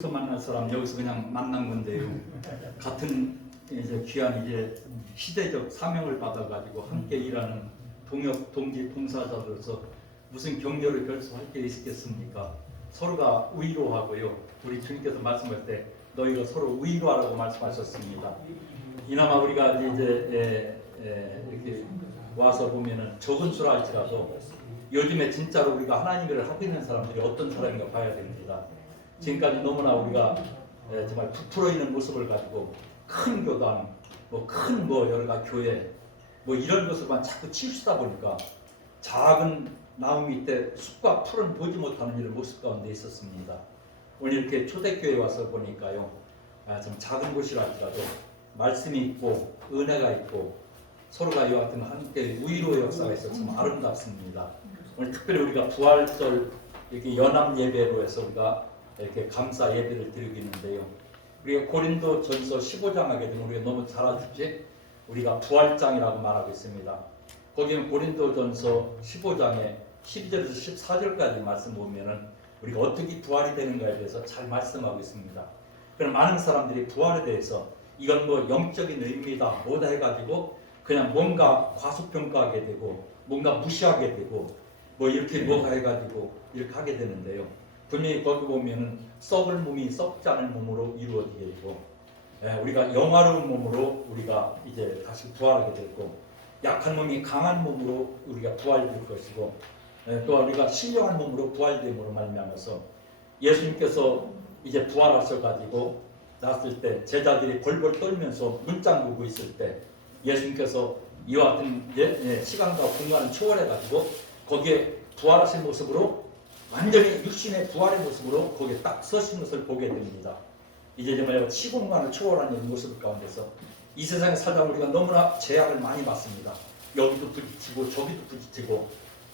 여기서 만날 사람 여기서 그냥 만난 건데요. 같은 이제 귀한 이제 시대적 사명을 받아가지고 함께 일하는 동역 동지 봉사자들로서 무슨 격려를 결속할 게 있겠습니까? 서로가 위로하고요. 우리 주님께서 말씀할 때 너희가 서로 위로하라고 말씀하셨습니다. 이나마 우리가 이제 이렇게 와서 보면은 적은 수라 할지라도 요즘에 진짜로 우리가 하나님 일을 하고 있는 사람들이 어떤 사람인가 봐야 됩니다. 지금까지 너무나 우리가 정말 부풀어 있는 모습을 가지고 큰 교단, 큰 여러 가지 교회, 이런 것을만 자꾸 치우치다 보니까 작은 나무 밑에 숲과 풀은 보지 못하는 이런 모습 가운데 있었습니다. 오늘 이렇게 초대교회에 와서 보니까요, 좀 작은 곳이라 할지라도 말씀이 있고 은혜가 있고 서로가 이와 같은 함께 위로의 역사가 있어서 참 아름답습니다. 오늘 특별히 우리가 부활절 이렇게 연합 예배로 해서 우리가 이렇게 감사 예배를 드리고 있는데요. 우리가 고린도전서 15장 하게 되면 우리가 너무 잘 아시지? 우리가 부활장이라고 말하고 있습니다. 거기는 고린도전서 15장에 12절에서 14절까지 말씀 보면은 우리가 어떻게 부활이 되는가에 대해서 잘 말씀하고 있습니다. 그럼 많은 사람들이 부활에 대해서 이건 영적인 의미다 뭐다 해가지고 그냥 뭔가 과소평가하게 되고 뭔가 무시하게 되고 이렇게 뭐가 해가지고 이렇게 하게 되는데요. 분명히 거기 보면은 썩을 몸이 썩지 않은 몸으로 이루어지게 되고, 우리가 영화로운 몸으로 우리가 이제 다시 부활하게 되고, 약한 몸이 강한 몸으로 우리가 부활될 것이고, 또 우리가 신령한 몸으로 부활됨으로 말미암아서 예수님께서 이제 부활하셔가지고 났을 때 제자들이 벌벌 떨면서 문장 보고 있을 때 예수님께서 이와 같은 시간과 공간을 초월해가지고 거기에 부활하신 모습으로 완전히 육신의 부활의 모습으로 거기에 딱 서신 것을 보게 됩니다. 이제 정말 시공간을 초월하는 모습 가운데서 이 세상에 살다 우리가 너무나 제약을 많이 받습니다. 여기도 부딪히고 저기도 부딪히고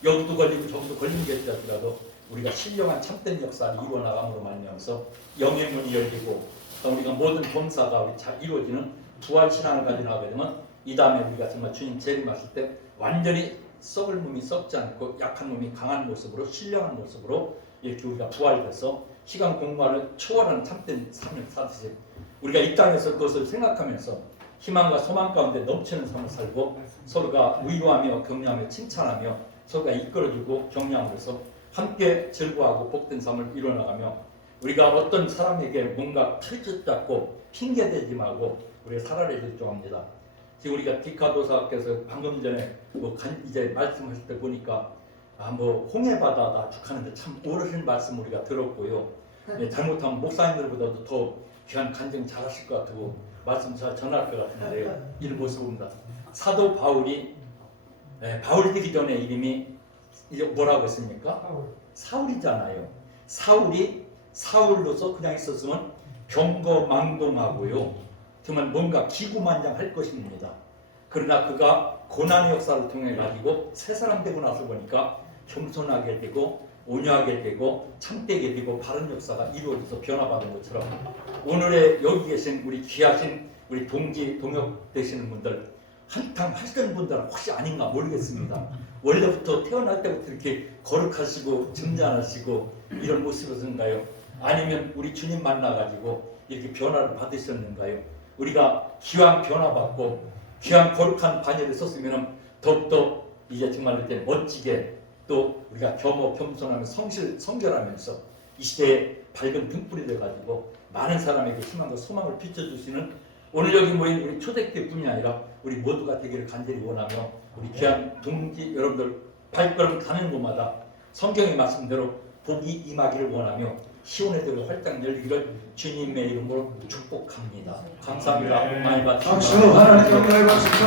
여기도 걸리고 저기도 걸리는 게 있더라도 우리가 신령한 참된 역사를 이루어 나감으로 말미암아서 영의 문이 열리고 우리가 모든 범사가 우리 잘 이루어지는 부활 신앙을 가지고 나가게 되면 이 다음에 우리가 정말 주님 재림하실 때 완전히 썩을 몸이 썩지 않고 약한 몸이 강한 모습으로 신령한 모습으로 이렇게 우리가 부활돼서 시간 공간을 초월하는 참된 삶을 사듯이 우리가 이 땅에서 그것을 생각하면서 희망과 소망 가운데 넘치는 삶을 살고 서로가 위로하며 격려하며 칭찬하며 서로가 이끌어주고 격려하면서 함께 즐거워하고 복된 삶을 이뤄나가며 우리가 어떤 사람에게 뭔가 틀짓 잡고 핑계대지 말고 우리가 살아내야 될 줄 압니다. 지금 우리가 디카도사께서 방금 전에 이제 말씀하실 때 보니까 홍해바다 나축하는데 참 오르신 말씀 우리가 들었고요. 잘못하면 목사님들보다도 더 귀한 간증 잘하실 것 같고 말씀 잘 전할 것 같은데요. 이를 모습입니다. 사도 바울이 바울 되기 전에 이름이 이제 뭐라고 했습니까? 사울이잖아요. 사울이 사울로서 그냥 있었으면 병거망동하고요. 정말 뭔가 기구만장할 것입니다. 그러나 그가 고난의 역사를 통해 가지고 새 사람 되고 나서 보니까 겸손하게 되고 온유하게 되고 참되게 되고 바른 역사가 이루어져서 변화받은 것처럼 오늘의 여기 계신 우리 귀하신 우리 동지 동역 되시는 분들 한탕 하시던 분들은 혹시 아닌가 모르겠습니다. 원래부터 태어날 때부터 이렇게 거룩하시고 점잖으시고 이런 모습이었는가요? 아니면 우리 주님 만나가지고 이렇게 변화를 받으셨는가요? 우리가 기왕 변화받고 기왕 거룩한 반열에 섰으면 더욱더 이제 정말 이렇게 멋지게 또 우리가 겸손하며 성결하면서 이 시대에 밝은 등불이 돼가지고 많은 사람에게 희망과 소망을 비춰주시는 오늘 여기 모인 우리 초대교회뿐이 아니라 우리 모두가 되기를 간절히 원하며 우리 귀한 동지 여러분들 발걸음 가는 곳마다 성경의 말씀대로 복이 임하기를 원하며 시온의 들을 활짝 열리기를 주님의 이름으로 축복합니다. 감사합니다. 많이 받으십시오. 박수 하나님 영광을 받으십시오.